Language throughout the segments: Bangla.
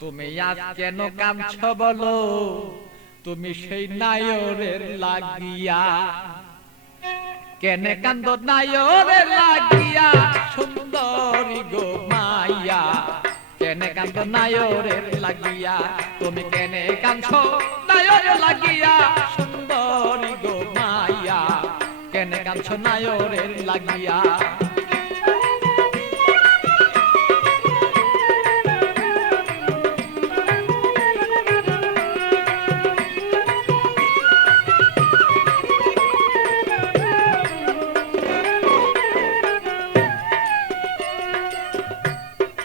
তুমি আজ কেন কাঁদছো বলো, তুমি সেই নায়রের লাগিয়া। কেন কান্দো নায়রের লাগিয়া, সুন্দরী গো মাইয়া। কেন কান্দো নায়রের লাগিয়া, তুমি কেন কাঁদছো নায়রের লাগিয়া, সুন্দরী গো মাইয়া। কেন কাঁদছো নায়রের লাগিয়া।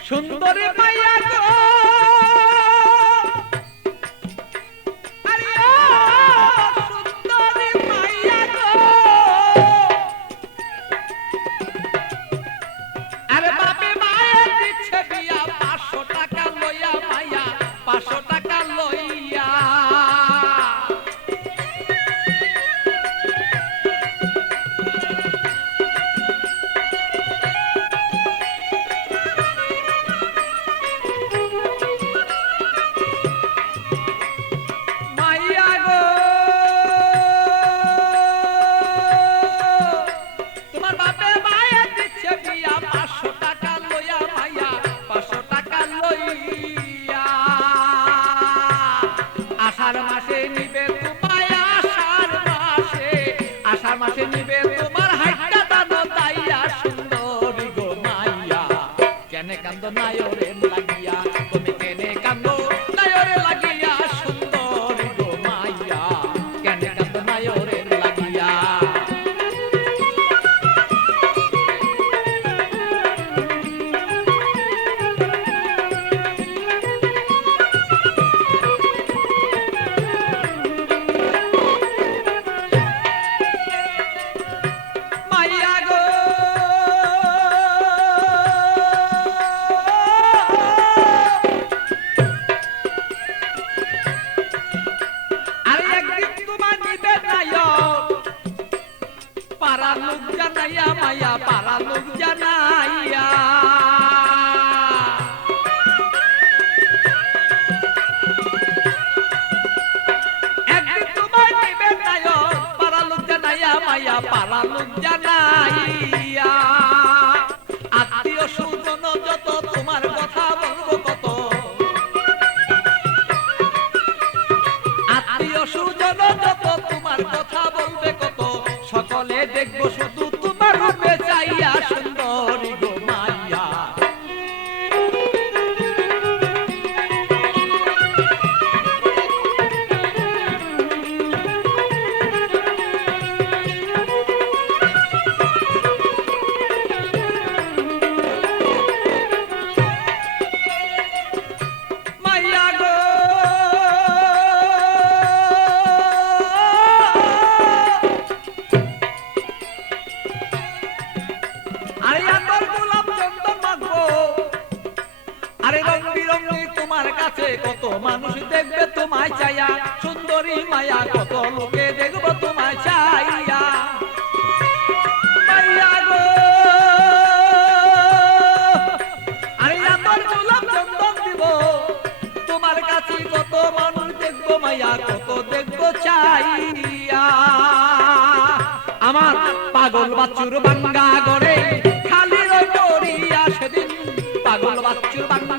সুন্দরী মাইয়া গো, আরে ও সুন্দরী মাইয়া গো, আরে বাপে মায়ে দিচ্ছে বিয়া 500 টাকা লইয়া মাইয়া, 500 টাকা লইয়া। আষাঢ় মাসে নিবে তোমায়, আষাঢ় মাসে নিবে তোমার হাইটা দানো তাইয়া, সুন্দরী গো মাইয়া। কেন কান্দো নায়রের লাগিয়া, তুমি কেন কান্দো নায়রের লাগিয়া, সুন্দরী গো মাইয়া। কেন কান্দো নায়রের লাগিয়া। পারা লোক জানাইয়া মাইয়া, পারা লোক জানাইয়া। একদিন তোমায় নিবে নায়ক, পারা লোক জানাইয়া মাইয়া, পারা লোক জানাইয়া। আত্মীয় স্বজন যত তোমার কথা বলবো কত, আত্মীয় স্বজন যত তোমার কথা বলবে কত, সকলে দেখবো শুধু তোমার রূপে চাইয়া, সুন্দরী গো মাইয়া। মাইয়া গো, আরে রং বিরঙি তোমার কাছে কত মানুষ দেখবে তোমায় চাইয়া, সুন্দরী মায়া কত লোকে দেখবো তোমায় চাইয়া। মাইয়া গো, আরে আমার গোলাপ চন্দন দিব তোমার কাছে, কত মানুষ দেখবো মাইয়া, কত দেখবো চাইয়া। আমার পাগল বাচ্চুর বাঙ্গা গড়ে খালি রই পড়িয়া, সেদিন পাগল বাচ্চুর বাঙ্গা